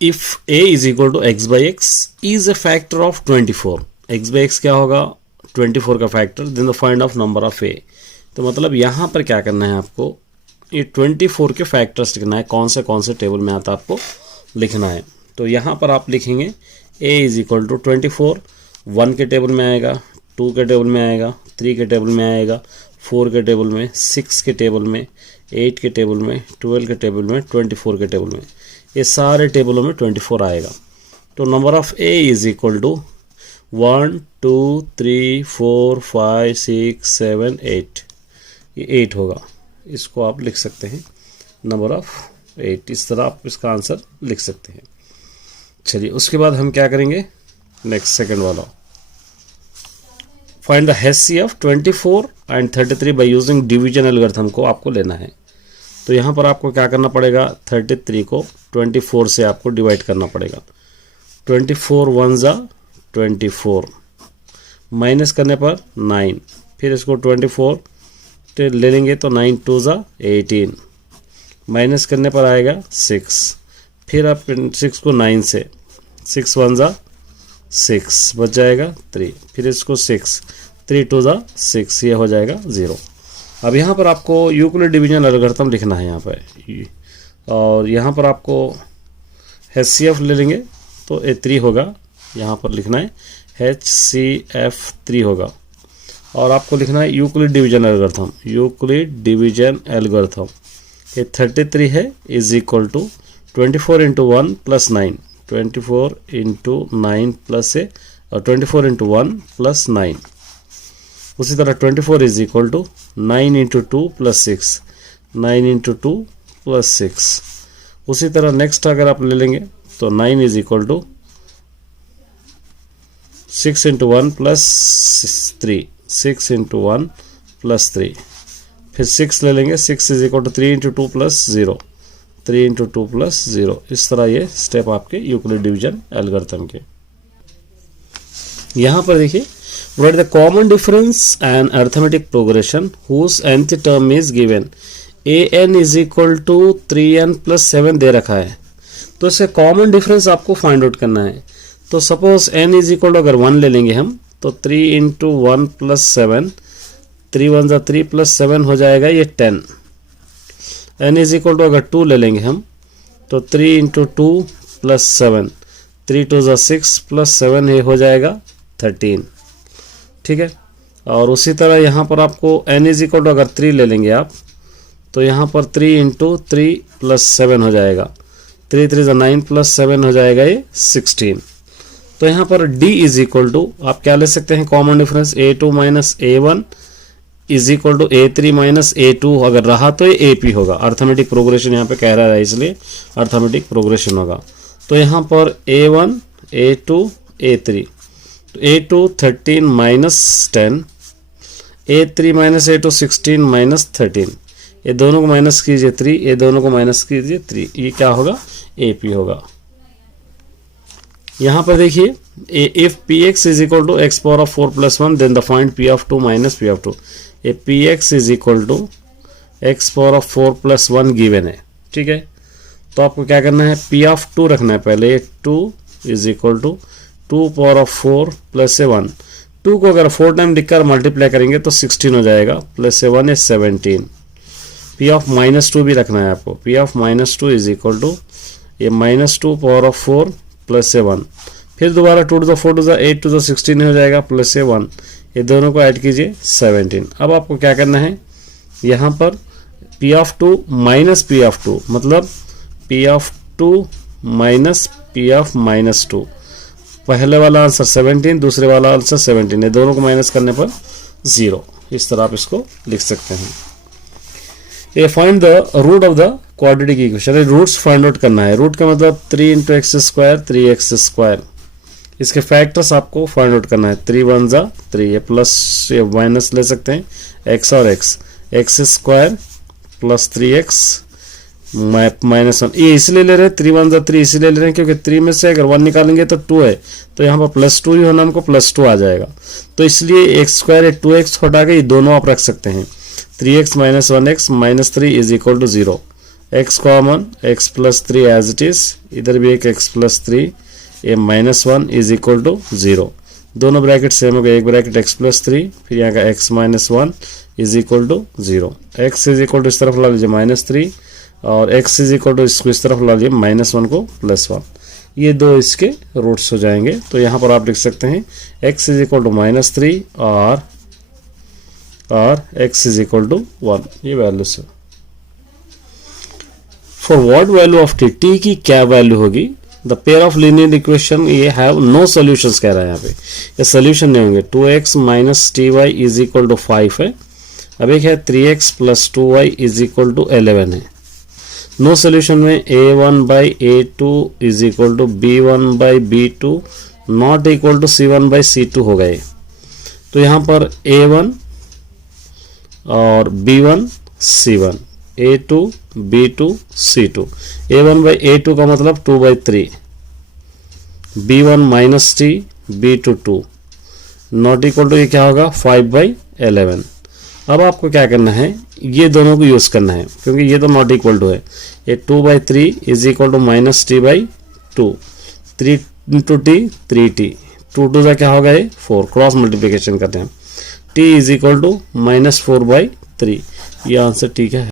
If a is equal to x by x is a factor of 24, x by x क्या होगा 24 का factor, then the find of number of a। तो मतलब यहाँ पर क्या करना है आपको, ये 24 के फैक्टर्स लिखना है, कौन से टेबल में आता आपको लिखना है। तो यहाँ पर आप लिखेंगे a इज इक्वल टू 24, 1 के टेबल में आएगा, 2 के टेबल में आएगा, 3 के टेबल में आएगा, 4 के टेबल में, 6 के टेबल में, 8 के टेबल में, 12 के टेबल में, 24 के टेबल में, ये सारे टेबलों में 24 आएगा। तो number of a is equal to 1 2 3 4 5 6 7 8, ये 8 होगा। इसको आप लिख सकते हैं नंबर ऑफ 8, इस तरह आप इसका आंसर लिख सकते हैं। चलिए उसके बाद हम क्या करेंगे, नेक्स्ट सेकंड वाला, find the HCF of 24 and 33 by using division algorithm को आपको लेना है। तो यहाँ पर आपको क्या करना पड़ेगा, 33 को 24 से आपको डिवाइड करना पड़ेगा। 24 1 जा 24, माइनस करने पर 9, फिर इसको 24 ले लेंगे तो 9 2 जा 18, माइनस करने पर आएगा 6, फिर आप 6 को 9 से, 6 1 जा 6 बच जाएगा 3, फिर इसको 6 3 2 जा 6, ये हो जाएगा 0। अब यहाँ पर आपको यूक्लिड डिवीजन एल्गोरिथम लिखना है यहाँ पर, और यहाँ पर आपको HCF ले लेंगे तो ये 3 होगा, यहाँ पर लिखना है HCF 3 होगा। और आपको लिखना है Euclid division algorithm, Euclid division algorithm, ये 33 है is equal to 24 into 1 plus 9, 24 into 9 plus A, और 24 इंटू 1 प्लस 9। उसी तरह 24 is equal to 9 into 2 plus 6, 9 into 2 plus 6। उसी तरह नेक्स्ट अगर आप ले लेंगे तो 9 is equal to 6 into 1 plus 3, 6 into 1 plus 3, फिर 6 ले लेंगे, 6 is equal to 3 into 2 plus 0, 3 into 2 plus 0। इस तरह ये स्टेप आपके यूक्लिड डिवीजन एल्गोरिथम के। यहाँ पर देखिए, write the common difference and arithmetic progression whose nth term is given, an is equal to 3n plus 7 दे रखा है। तो इससे कॉमन डिफरेंस आपको फाइंड आउट करना है। तो suppose n is equal to अगर 1 ले लेंगे हम, तो 3 इंटू 1 प्लस 7, 3 1 जा 3 प्लस 7 हो जाएगा ये 10। n इज इक्वल टू अगर 2 ले लेंगे हम, तो 3 इंटू 2 प्लस 7, 3 2 जा 6 प्लस 7 ये हो जाएगा 13, ठीक है। और उसी तरह यहाँ पर आपको n इज इक्वल टू अगर 3 ले लेंगे आप, तो यहाँ पर 3 इंटू 3 प्लस 7 हो जाएगा, 3 3 जा 9 प्लस 7 हो जाएगा ये 16। तो यहाँ पर d इज इक्वल टू आप क्या ले सकते हैं common difference, a2 minus a1 is equal to a3 minus a2, अगर रहा तो ये AP होगा। अर्थमेटिक प्रोग्रेशन यहाँ पे कह रहा है, इसलिए अर्थमेटिक प्रोग्रेशन होगा। तो यहाँ पर a1 a2 a3, तो a2 13 minus 10, a3 minus a2 16 minus 13, ये दोनों को माइनस कीजिए 3, ये दोनों को माइनस कीजिए 3, ये क्या होगा AP होगा। यहाँ पर देखिए if px is equal to x power of 4 plus 1 then the find p of 2 minus p of 2, ये px is equal to x power of 4 plus 1 given है, ठीक है। तो आपको क्या करना है, p ऑफ 2 रखना है पहले, 2 is equal to 2 power of 4 plus से 1, 2 को अगर 4 टाइम लिखकर मल्टीप्लाई करेंगे तो 16 हो जाएगा, प्लस से 1 is 17। p ऑफ माइनस 2 भी रखना है आपको, p of minus 2 is equal to ये माइनस 2 पावर ऑफ 4 प्लस से 1, फिर दोबारा 2 to the 4 to the 8 to the 16 हो जाएगा, प्लस से 1, ये दोनों को ऐड कीजिए 17। अब आपको क्या करना है, यहाँ पर p of 2 minus p of 2, मतलब p of 2 minus p of minus 2, पहले वाला आंसर 17, दूसरे वाला आंसर 17, ये दोनों को माइनस करने पर 0। इस तरह आप इसको लिख सकते हैं। ये find the root of the quadratic equation, roots find out करना है। रूट का मतलब 3 into x square 3x square, इसके फैक्टर्स आपको फाइंड आउट करना है। 3 1 जा 3, ये प्लस ये माइनस ले सकते हैं, x और x square plus 3x minus 1, ये इसलिए ले रहे हैं 3 1 जा 3 इसलिए ले रहे हैं क्योंकि 3 में से अगर 1 निकालेंगे तो 2 है, तो यहाँ पर प्लस 2 ही होना, हमको प्लस 2 आ जाएगा। तो इसलिए x स्क्वायर 2x हटा के ये दोनों आप रख सकते हैं। 3x minus 1x minus 3 is equal to 0, x common, x plus 3 as it is, इधर भी एक x प्लस 3, ये -1 इज इक्वल टू 0। दोनों ब्रैकेट सेम हो गए, एक ब्रैकेट x प्लस 3, फिर यहाँ का x minus 1 is equal to 0। x is equal to इस तरफ ला लीजिए -3 और x इज इक्वल टू इसको इस तरफ ला लीजिए -1 को +1। ये दो इसके रूट्स हो जाएंगे। तो यहाँ पर आप लिख सकते हैं x इज इक्वल टू -3 और x इज इक्वल टू 1, ये वैल्यूज है। For what value of t की क्या वैल्यू होगी? The pair of linear equation ये हैव नो सॉल्यूशंस कह रहा है, यहाँ पे ये सोल्यूशन नहीं होंगे। 2x minus ty is equal to 5 है। अब एक है 3x plus 2y is equal to 11 है। नो सोल्यूशन में a1 by a2 is equal to b1 by b2 not equal to c1 by c2 हो गए। तो यहाँ पर a1 और b1 c1, a2 b2 c2, a1 by a2 का मतलब 2/3, b1 minus t b2 2 not equal to ये क्या होगा 5/11। अब आपको क्या करना है, ये दोनों को यूज करना है क्योंकि ये तो नॉट इक्वल टू है। ये 2/3 is equal to -t/2, 3 into t 3t, 2 का क्या होगा ये 4, क्रॉस मल्टीप्लिकेशन करते हैं। t इज इक्वल टू -4/3, ये आंसर ठीक है।